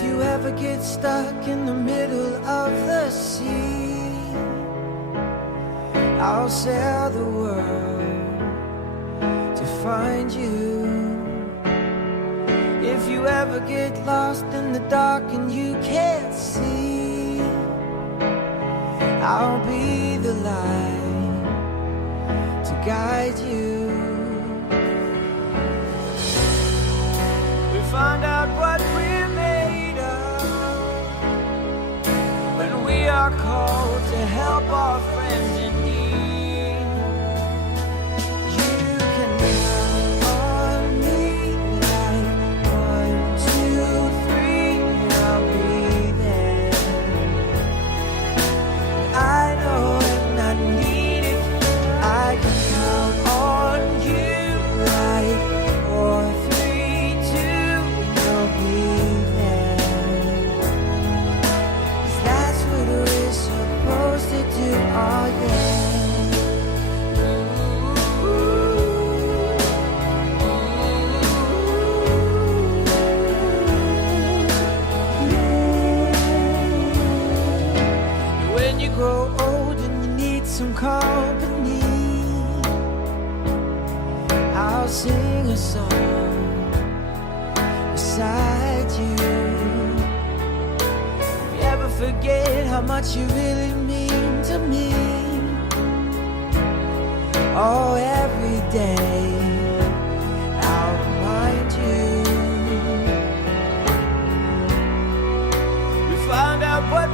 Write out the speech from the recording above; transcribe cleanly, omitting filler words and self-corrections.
If you ever get stuck in the middle of the sea, I'll sail the world to find you. If you ever get lost in the dark and you can't see, I'll be the light to guide you. We find out what we're made of when we are called to help our friends in need. You can count on me like 1, 2, 3, I'll be there. I know when I need it, I can count on you like 4, 3, 2, you'll be there. 'Cause that's what we're supposed to do, oh yeah. When you grow old and you need some company, I'll sing a song beside you. If you ever forget how much you really mean to me, oh, every day I'll remind you. We found out what